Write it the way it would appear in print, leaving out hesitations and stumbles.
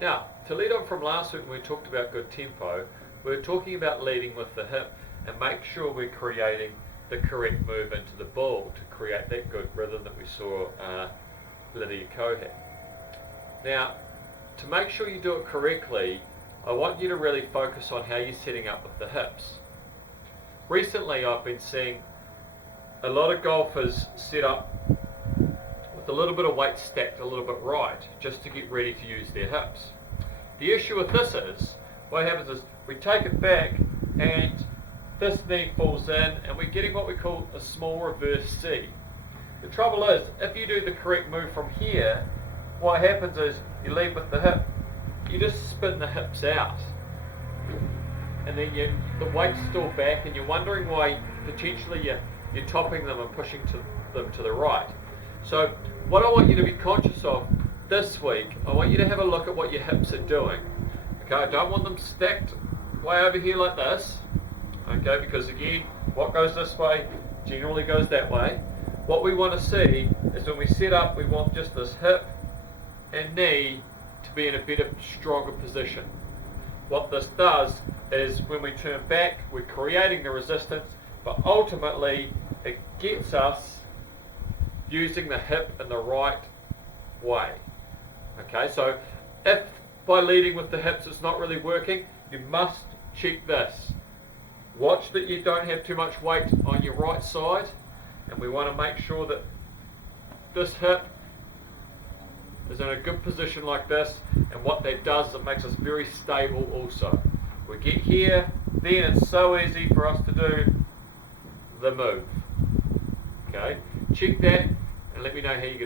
Now, to lead on from last week when we talked about good tempo, we're talking about leading with the hip and make sure we're creating the correct move into the ball to create that good rhythm that we saw Lydia Ko had. Now, to make sure you do it correctly, I want you to really focus on how you're setting up with the hips. Recently, I've been seeing a lot of golfers set up with a little bit of weight stacked a little bit right, just to get ready to use their hips. The issue with this is, what happens is we take it back and this knee falls in and we're getting what we call a small reverse C. The trouble is, if you do the correct move from here, what happens is you lead with the hip, you just spin the hips out. And then the weight's still back and you're wondering why potentially you're topping them and pushing them to the right. So what I want you to be conscious of this week, I want you to have a look at what your hips are doing. Okay, I don't want them stacked way over here like this. Okay, because again, what goes this way generally goes that way. What we want to see is when we set up, we want just this hip and knee to be in a better, stronger position. What this does is when we turn back, we're creating the resistance, but ultimately it gets us using the hip in the right way. Okay, so if by leading with the hips it's not really working, you must check this. Watch that you don't have too much weight on your right side, and we want to make sure that this hip is in a good position like this, and what that does is it makes us very stable also. We get here, then it's so easy for us to do the move. Okay, check that and let me know how you get